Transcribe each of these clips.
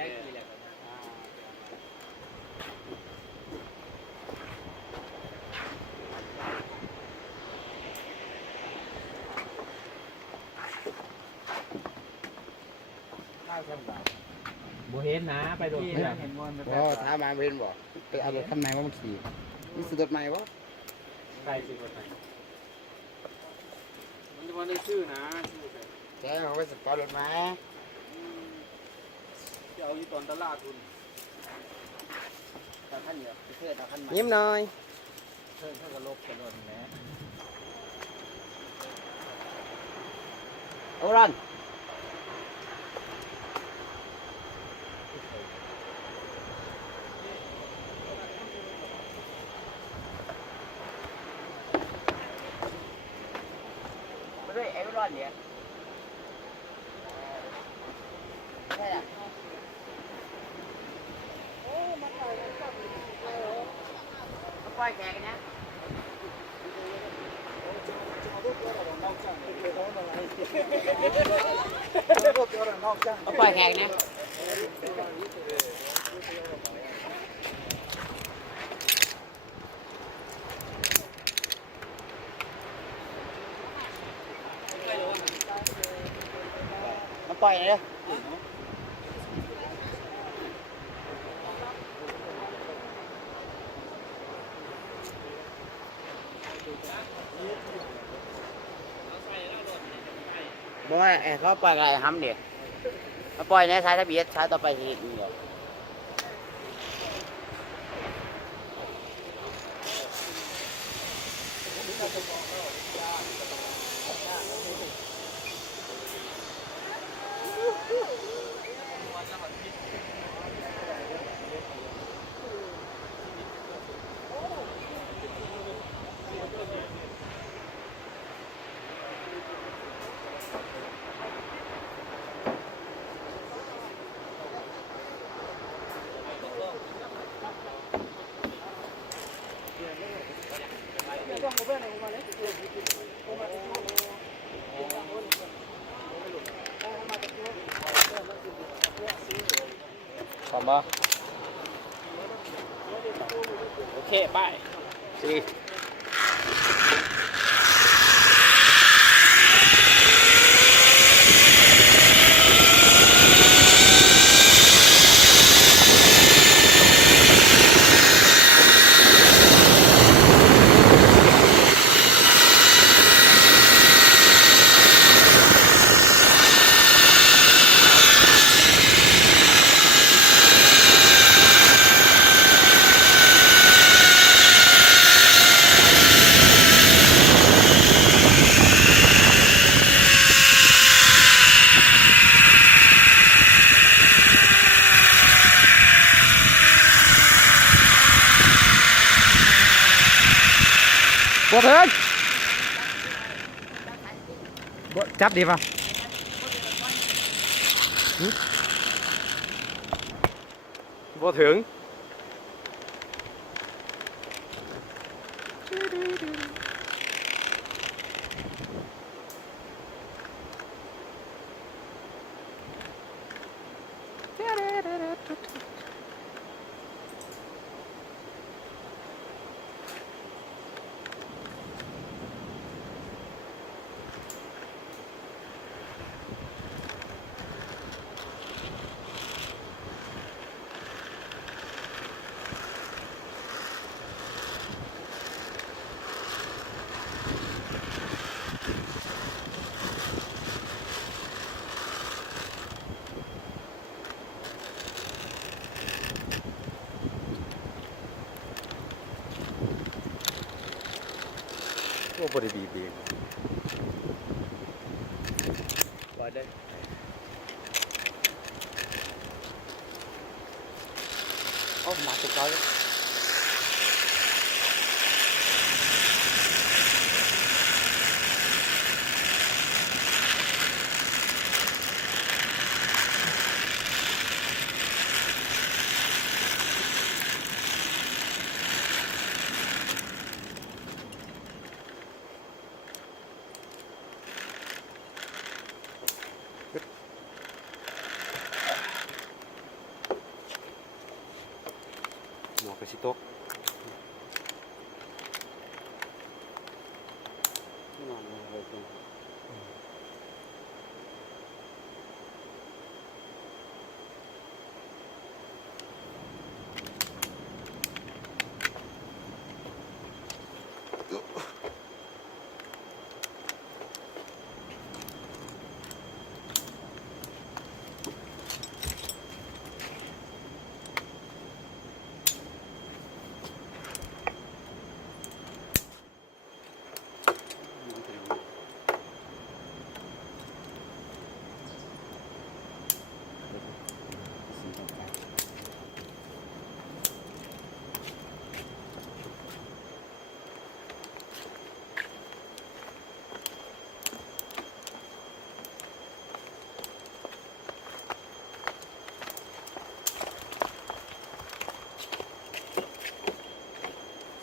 ได้กี่แล้วโบเห็นนะไปโดดเห็นมันบ่ถามมาเว้นบ่ไปเอารถคันไหนมาขี่นี่สุดรถใหม่บ่ใครสิคนไหนมันจะมาได้ชื่อนะชื่อใครแกเขาไปสปอร์ตรถมาจะเอาอยู่ตอนตลาดคุณตาท่านเนี่ยประเทศตาท่าน ยิ้มหน่อยเพิ่งเท่ากับลบกันโดนแหละโอ้รันมาด้วยไอ้ร้อนเนี่ยใช่อ่ะมาปล่อยแขกกันนะเอาปล่อยแขกนะมาปล่อยเลยบ่ว่าเขาปล่อยอะไรห้ำเดี๋ยวเขาปล่อยในสายทะเบียนสายต่อไปทีนี้เดี๋ยวพร้อมป่ะโอเคไปสี่บ่เถิงจับดีป่ะบ่ถึงโอ้บริบีบีปล่อยได้โอ้มาสุดยอด หมวกกระชิตก นอนเลยจริง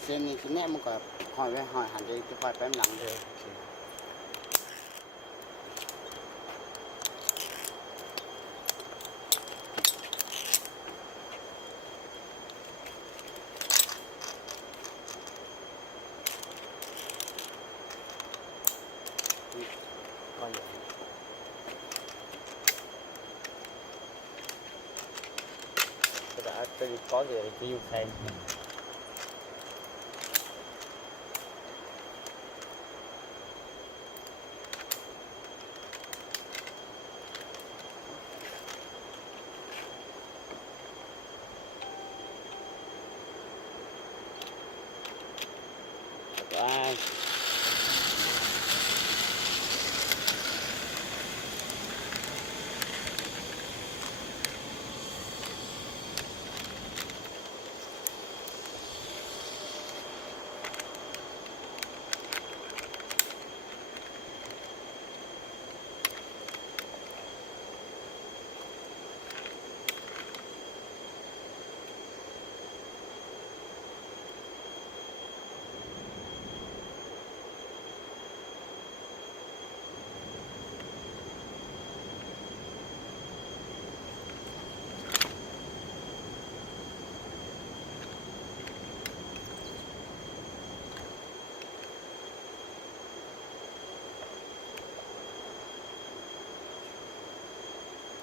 เส้นนี้ทีนี้มันก็หอยไว้หอยหันเองจะคอยแป๊บหลังเลยก็อย่างนี้ก็đã có gì kêu khen Bye.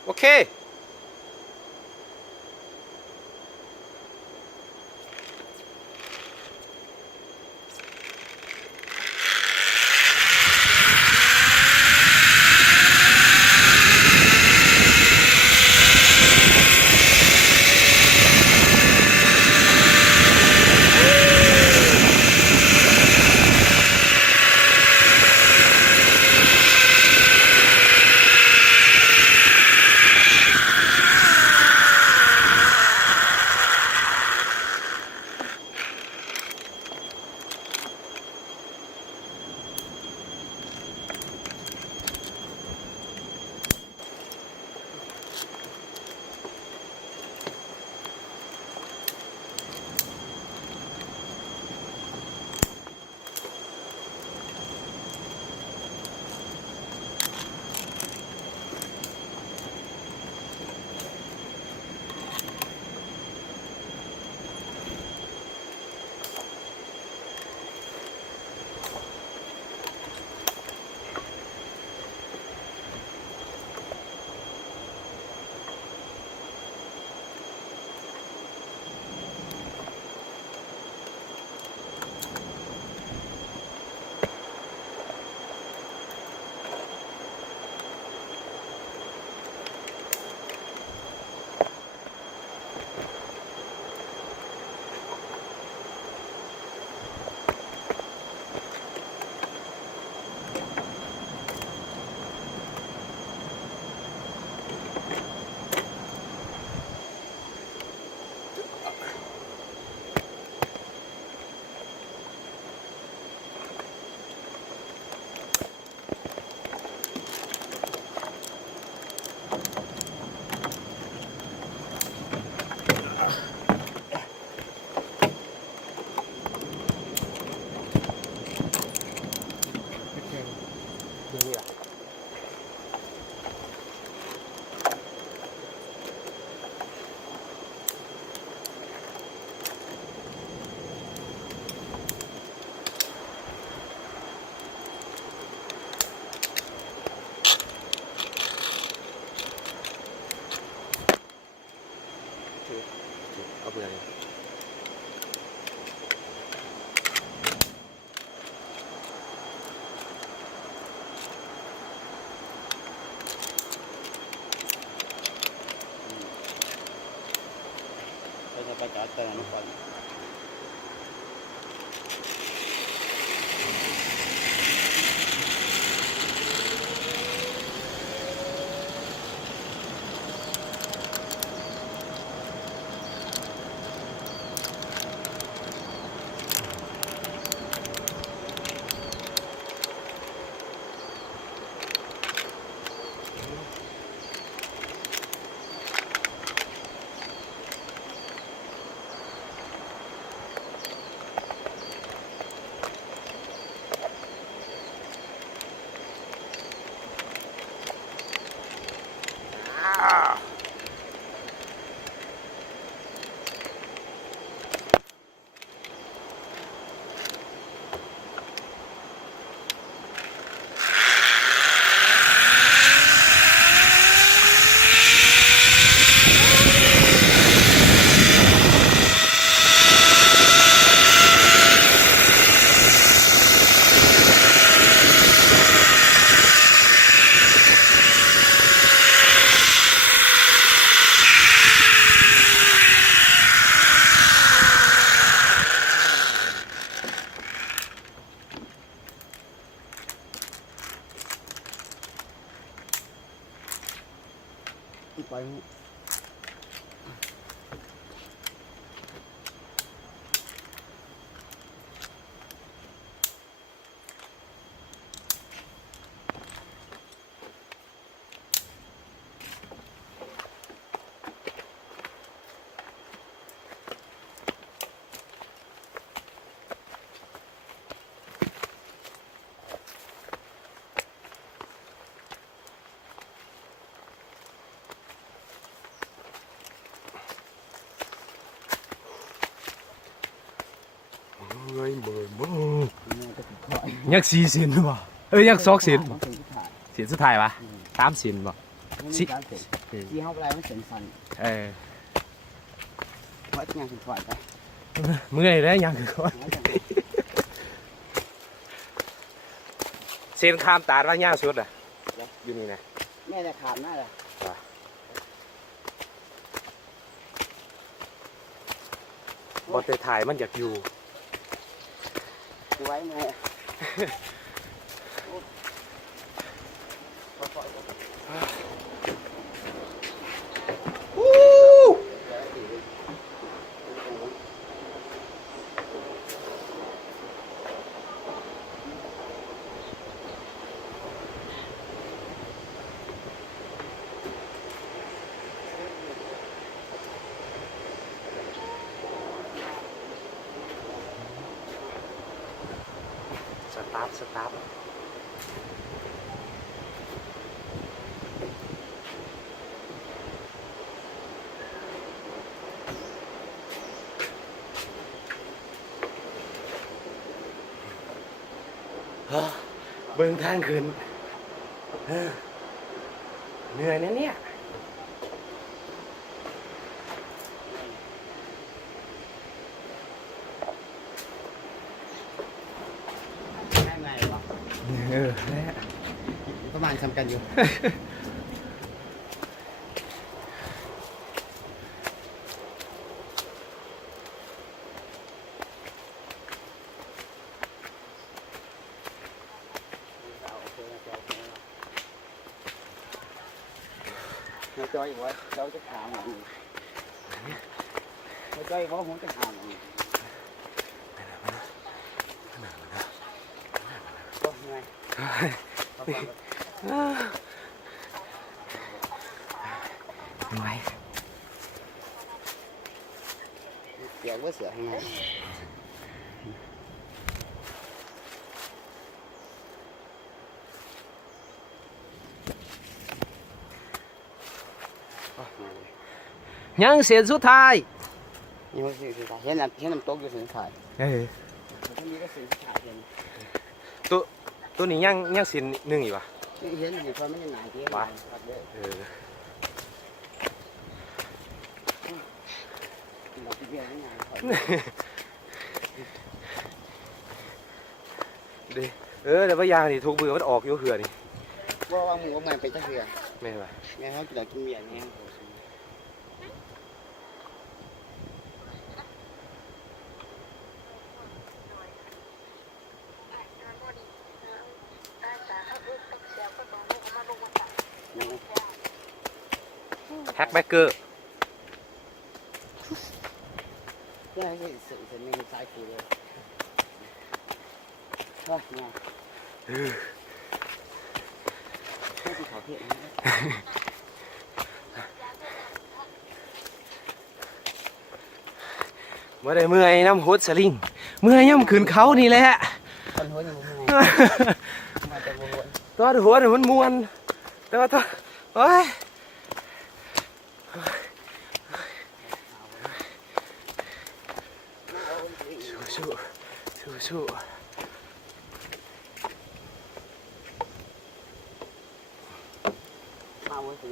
Okay. เอาเปลือกนี่เราจะไปจอดเตือนก่อน ที่ปล่อยมือยัก4 เซนหรือเปล่ายัก2 เซน ต้องถึงที่ถ่าย เสียนสุดท้ายปะ3 เซนบ่ สิที่เขาอะไรมันเสียงสั่น เพราะยังถึงถ่ายไป เมื่อยแล้วยังคือก่อนเซนข้ามตาดว่าย่างสุดอ่ะอยู่นี่นะ แม่จะขาดหน้าเลย บอลถ่ายมันอยากอยู่ ไว้ไหม สตาร์ทเบิ่งทางขึ้นเหนื่อยนะเนี่ย ได้ไงวะ แล้ว ประมาณทำกันอยู่ เราจอยอีกวะเราจะถามอะไรเราจอยอีกวะผมจะถามอะไรก็ไงไว้ เสียว่าเสือยังไงยังเสียนสุดท้าย นี่มันสิเห็นน้ำตกอยู่ถึงถ่ายตรงนี้ก็สิถ่ายเห็น ตัวนี้ยังเสียนหนึ่งอีกวะ เห็นอยู่เพราะไม่ได้หนาเที่ยงครับเด้อ เราไปเรียนงาน เด้แต่ว่ายางนี่ทุกมือมันออกอยู่เหือนี่ ว่าว่าหมูมันไปจักเรือ แม่นว่ะ แม่เขากินกินเบียร์นี่ แฮกแบคเกอร์ เพื่อให้เสร็จเมนูซ้ายคูเลยว่าเนี่ยให้ที่เขาเพี้ยน เมื่อใดเมื่อยน้ำโฮดสลิงเมื่อยย่ำขึ้นเขานี่แหละ ตอนหัวยังไม่มาแต่บัว ตอนหัวเนี่ยมันมวนแต่ว่าตอนโอ้ยสู้สู้สู้ มาวันสิ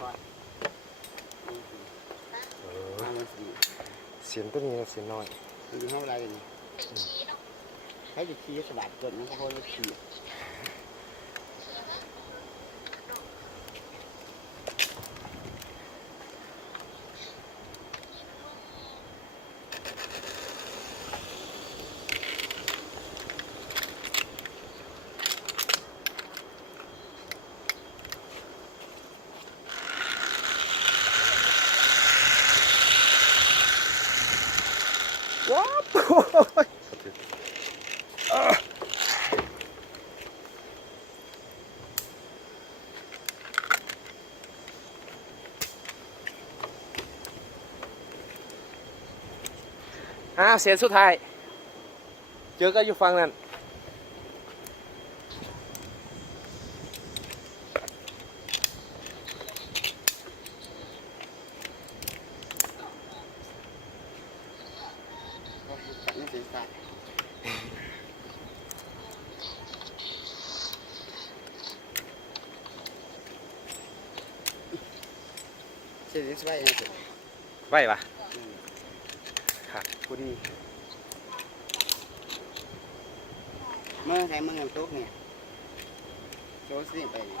มาวันสิ เสียงตัวนี้เสียงน้อย อยู่ห้องอะไรนี่ให้จะขี่สบายเกินนะเพราะว่าขี่ ว้าวเสียงสุดท้ายเจอก็อยู่ฝั่งนั้น นี่เป็นสัตว์เสร็จสบายยังเสร็จ ไหวปะค่ะกูดี เมื่อไหร่มึงเงินตุ๊กเนี่ยโจสิไปเนี่ย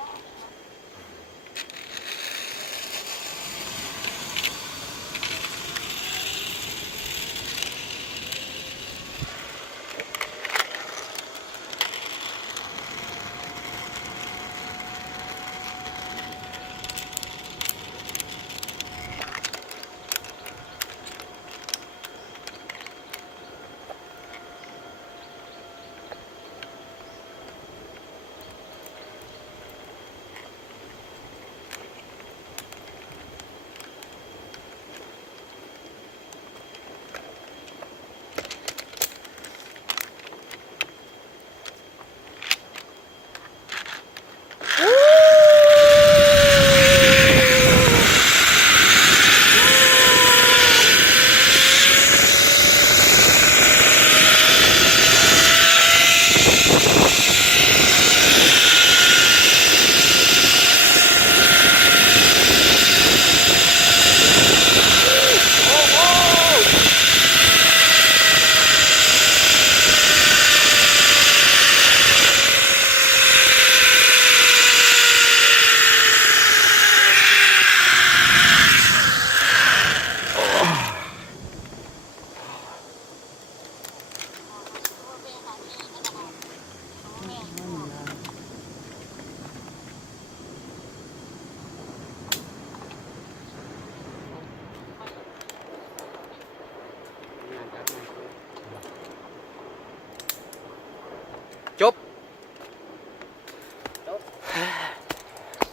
จบ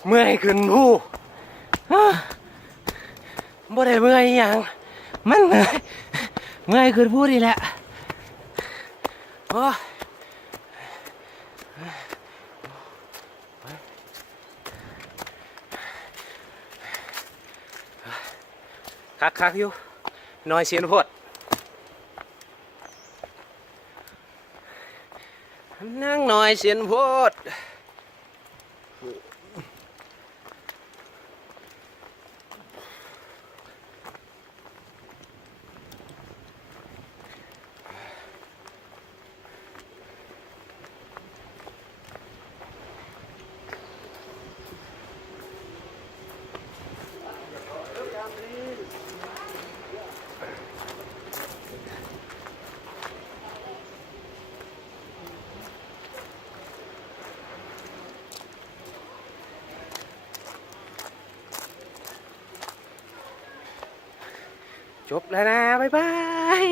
เมื่อยขึ้นผู้บ่ได้เมื่อยอหย่างมันเมื่อยขึ้นผู้ดีแหละโอ้คักอยู่น้อยเสียนโพดนั่งหน่อยเสียนโพด จบแล้วนะ บ๊ายบาย